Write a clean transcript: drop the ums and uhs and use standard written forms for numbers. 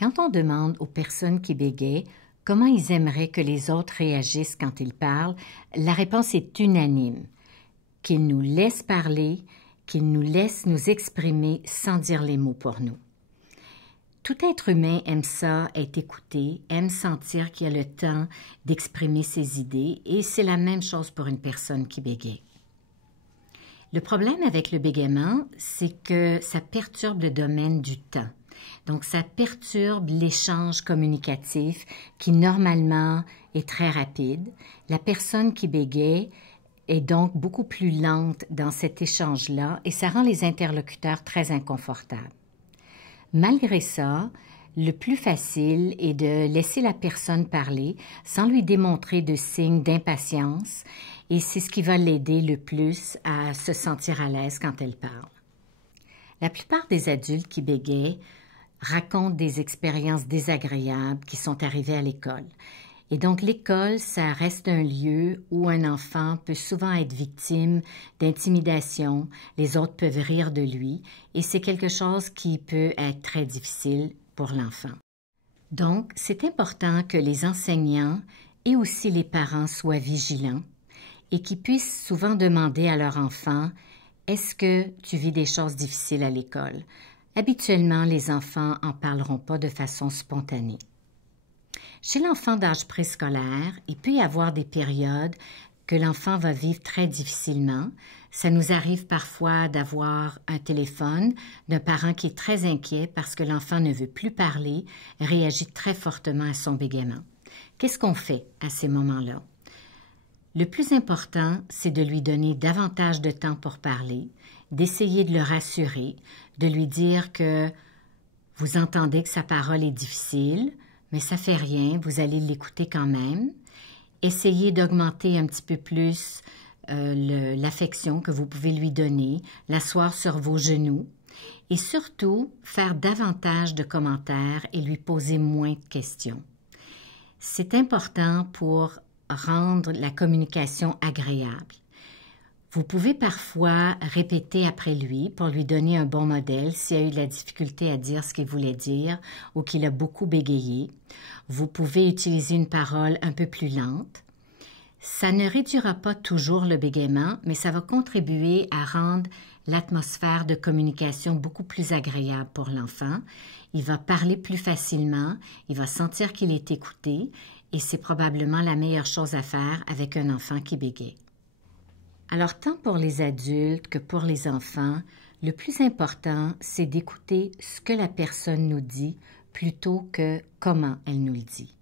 Quand on demande aux personnes qui bégayent comment ils aimeraient que les autres réagissent quand ils parlent, la réponse est unanime. Qu'ils nous laissent parler, qu'ils nous laissent nous exprimer sans dire les mots pour nous. Tout être humain aime ça, être écouté, aime sentir qu'il y a le temps d'exprimer ses idées et c'est la même chose pour une personne qui bégaye. Le problème avec le bégaiement, c'est que ça perturbe le domaine du temps. Donc, ça perturbe l'échange communicatif qui, normalement, est très rapide. La personne qui bégaye est donc beaucoup plus lente dans cet échange-là et ça rend les interlocuteurs très inconfortables. Malgré ça, le plus facile est de laisser la personne parler sans lui démontrer de signes d'impatience et c'est ce qui va l'aider le plus à se sentir à l'aise quand elle parle. La plupart des adultes qui bégayent racontent des expériences désagréables qui sont arrivées à l'école. Et donc l'école, ça reste un lieu où un enfant peut souvent être victime d'intimidation, les autres peuvent rire de lui et c'est quelque chose qui peut être très difficile pour l'enfant. Donc, c'est important que les enseignants et aussi les parents soient vigilants et qu'ils puissent souvent demander à leur enfant « Est-ce que tu vis des choses difficiles à l'école? » Habituellement, les enfants n'en parleront pas de façon spontanée. Chez l'enfant d'âge préscolaire, il peut y avoir des périodes que l'enfant va vivre très difficilement. Ça nous arrive parfois d'avoir un téléphone d'un parent qui est très inquiet parce que l'enfant ne veut plus parler, réagit très fortement à son bégaiement. Qu'est-ce qu'on fait à ces moments-là? Le plus important, c'est de lui donner davantage de temps pour parler, d'essayer de le rassurer, de lui dire que vous entendez que sa parole est difficile, mais ça fait rien, vous allez l'écouter quand même. Essayez d'augmenter un petit peu plus l'affection que vous pouvez lui donner, l'asseoir sur vos genoux et surtout faire davantage de commentaires et lui poser moins de questions. C'est important pour rendre la communication agréable. Vous pouvez parfois répéter après lui pour lui donner un bon modèle s'il a eu de la difficulté à dire ce qu'il voulait dire ou qu'il a beaucoup bégayé. Vous pouvez utiliser une parole un peu plus lente. Ça ne réduira pas toujours le bégaiement, mais ça va contribuer à rendre l'atmosphère de communication beaucoup plus agréable pour l'enfant. Il va parler plus facilement, il va sentir qu'il est écouté et c'est probablement la meilleure chose à faire avec un enfant qui bégaye. Alors, tant pour les adultes que pour les enfants, le plus important, c'est d'écouter ce que la personne nous dit plutôt que comment elle nous le dit.